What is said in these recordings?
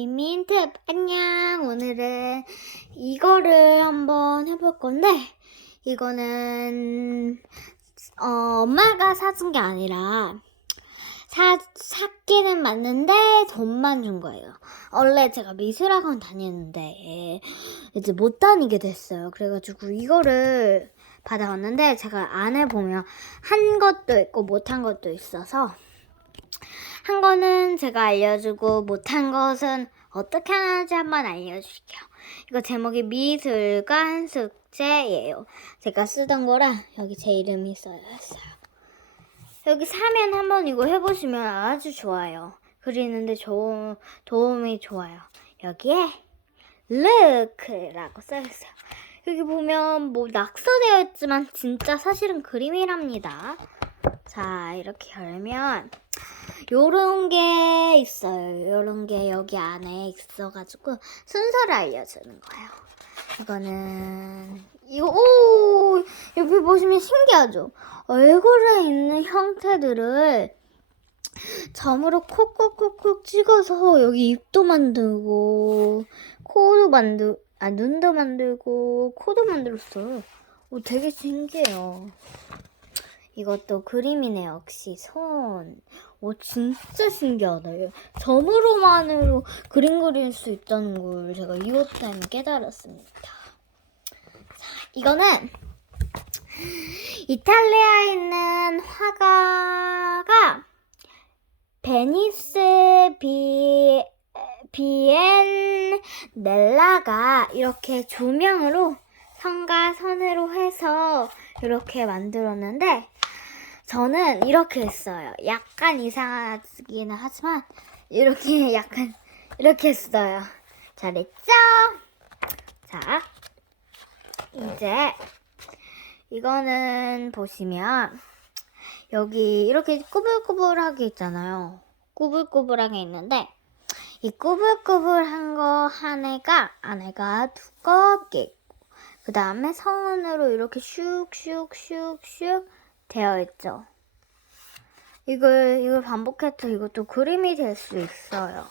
민트 안녕. 오늘은 이거를 한번 해볼 건데 이거는 어, 엄마가 사준 게 아니라 사, 샀기는 맞는데 돈만 준 거예요. 원래 제가 미술학원 다녔는데 이제 못 다니게 됐어요. 그래가지고 이거를 받아왔는데 제가 안에 보면 한 것도 있고 못한 것도 있어서 한 거는 제가 알려주고 못한 것은 어떻게 하는지 한번 알려줄게요. 이거 제목이 미술관 숙제예요. 제가 쓰던 거라 여기 제 이름이 써여 있어요. 여기 사면 한번 이거 해보시면 아주 좋아요. 그리는데 조, 도움이 좋아요. 여기에 look라고 써있어요. 여기 보면 뭐 낙서되어 있지만 진짜 사실은 그림이랍니다. 자 이렇게 열면 요런 게 있어요. 요런 게 여기 안에 있어가지고 순서를 알려주는 거예요. 이거는 이거 오 옆에 보시면 신기하죠? 얼굴에 있는 형태들을 점으로 콕콕콕콕 찍어서 여기 입도 만들고 코도 만들 아 눈도 만들고 코도 만들었어요. 오 되게 신기해요. 이것도 그림이네 역시 손. 오 진짜 신기하다. 점으로만으로 그림 그릴 수 있다는 걸 제가 이것 때문에 깨달았습니다. 자, 이거는 이탈리아에 있는 화가가 베니스 비 비엔넬라가 이렇게 조명으로 선과 선으로 해서 이렇게 만들었는데 저는 이렇게 했어요. 약간 이상하기는 하지만 이렇게 약간 이렇게 했어요. 잘했죠? 자, 이제 이거는 보시면 여기 이렇게 꾸불꾸불하게 있잖아요. 꾸불꾸불하게 있는데 이 꾸불꾸불한 거 하나가 안에가 두껍게 있고 그 다음에 선으로 이렇게 슉슉슉슉 되어 있죠. 이걸 이걸 반복해도 이것도 그림이 될 수 있어요.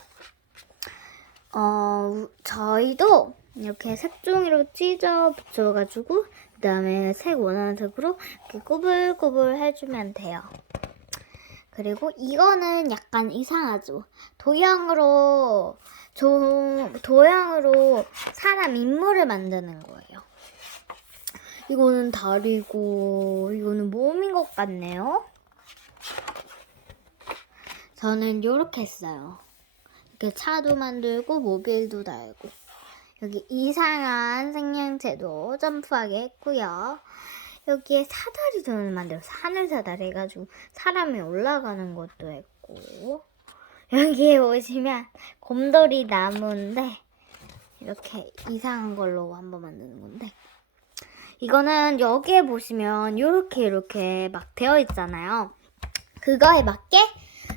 어 우- 저희도 이렇게 색종이로 찢어 붙여가지고 그 다음에 색 원하는 색으로 이렇게 꾸불꾸불 해주면 돼요. 그리고 이거는 약간 이상하죠. 도형으로 조, 도형으로 사람 인물을 만드는 거예요. 이거는 다리고 이거는 몸인 것 같네요. 저는 이렇게 했어요. 이렇게 차도 만들고 모빌도 달고 여기 이상한 생명체도 점프하게 했고요. 여기에 사다리도 만들어서 하늘 사다리 해가지고 사람이 올라가는 것도 했고 여기에 오시면 곰돌이 나무인데 이렇게 이상한 걸로 한번 만드는 건데 이거는 여기에 보시면 이렇게 이렇게 막 되어 있잖아요. 그거에 맞게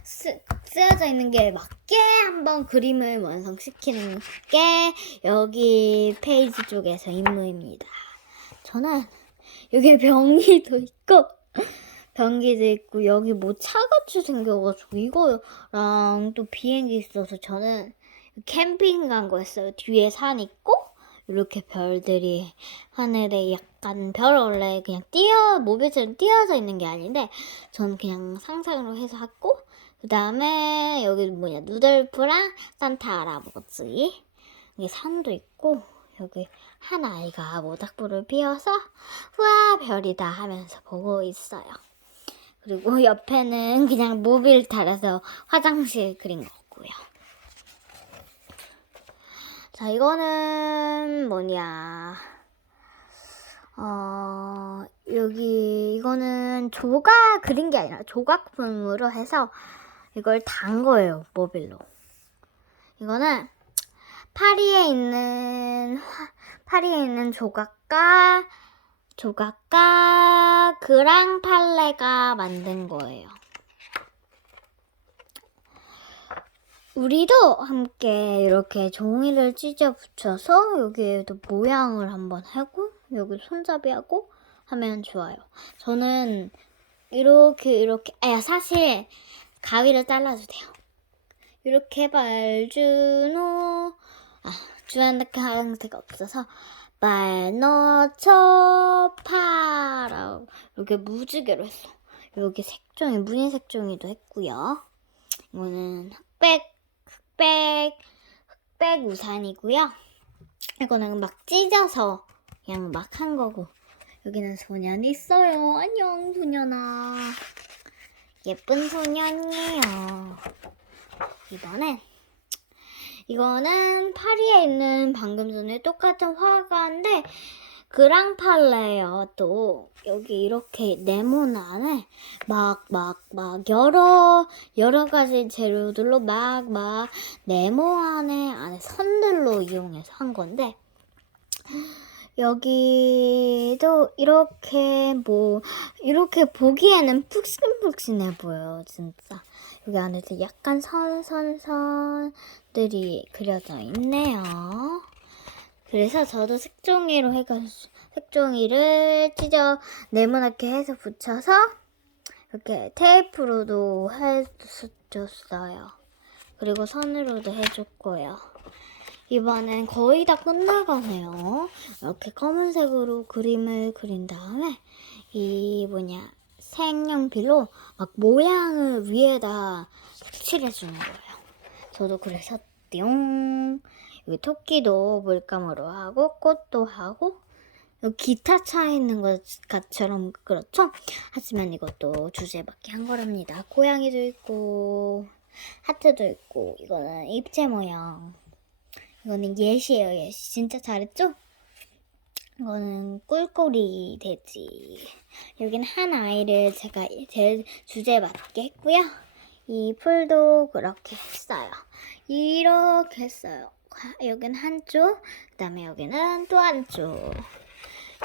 쓰, 쓰여져 있는 게 맞게 한번 그림을 완성시키는 게 여기 페이지 쪽에서 임무입니다. 저는 여기 병기도 있고 변기도 있고 여기 뭐 차같이 생겨가지고 이거랑 또 비행기 있어서 저는 캠핑 간 거였어요. 뒤에 산 있고 이렇게 별들이 하늘에 약간 별 원래 그냥 띄어 모빌처럼 띄어져 있는 게 아닌데 저는 그냥 상상으로 해서 했고 그 다음에 여기 뭐냐 누덜프랑 산타 할아버지 여기 산도 있고 여기 한 아이가 모닥불을 피워서 우와 별이다 하면서 보고 있어요. 그리고 옆에는 그냥 모빌 달아서 화장실 그린 거고요. 자, 이거는 뭐냐. 어, 여기, 이거는 조각 그린 게 아니라 조각품으로 해서 이걸 단 거예요, 모빌로. 이거는 파리에 있는, 화- 파리에 있는 조각가, 조각가 그랑 팔레가 만든 거예요. 우리도 함께 이렇게 종이를 찢어 붙여서 여기에도 모양을 한번 하고 여기 손잡이 하고 하면 좋아요. 저는 이렇게 이렇게 아 사실 가위를 잘라도 돼요. 이렇게 발주노 아 주한다케 하얀색 없어서 말너쳐 파라고 이렇게 무지개로 했어. 여기 색종이 무늬 색종이도 했고요. 이거는 흑백 흑백 흑백 우산이고요. 이거는 막 찢어서 그냥 막 한 거고 여기는 소년이 있어요. 안녕 소년아. 예쁜 소년이에요. 이번엔 이거는 파리에 있는 방금 전에 똑같은 화가인데 그랑팔레예요. 또 여기 이렇게 네모난 안에 막 막 막 여러 여러 가지 재료들로 막 막 네모 안에 안에 선들로 이용해서 한 건데 여기도 이렇게 뭐 이렇게 보기에는 푹신푹신해 보여요 진짜. 여기 안에서 약간 선선선들이 그려져 있네요. 그래서 저도 색종이로 해가지고 색종이를 찢어 네모나게 해서 붙여서 이렇게 테이프로도 해줬어요 그리고 선으로도 해줬고요 이번엔 거의 다 끝나가네요. 이렇게 검은색으로 그림을 그린 다음에 이 뭐냐 색연필로 막 모양을 위에다 칠해주는 거예요. 저도 그래서 띠용 여기 토끼도 물감으로 하고 꽃도 하고 여 기 기타 차 있는 것처럼 그렇죠? 하지만 이것도 주제밖에 한 거랍니다. 고양이도 있고 하트도 있고 이거는 입체 모양 이거는 예시예요, 예시. 진짜 잘했죠? 이거는 꿀꿀이 돼지. 여기는 한 아이를 제가 제 주제 맞게 했고요. 이 풀도 그렇게 했어요. 이렇게 했어요. 여기는 한쪽, 그 다음에 여기는 또 한쪽.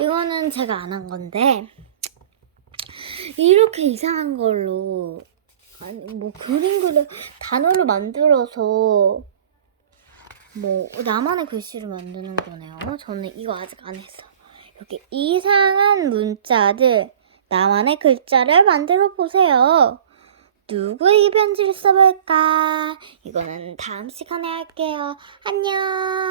이거는 제가 안 한 건데, 이렇게 이상한 걸로, 아니, 뭐 그림 그려, 단어를 만들어서 뭐 나만의 글씨를 만드는 거네요. 저는 이거 아직 안 했어. 여기 이상한 문자들 나만의 글자를 만들어 보세요. 누구의 편지를 써볼까? 이거는 다음 시간에 할게요. 안녕.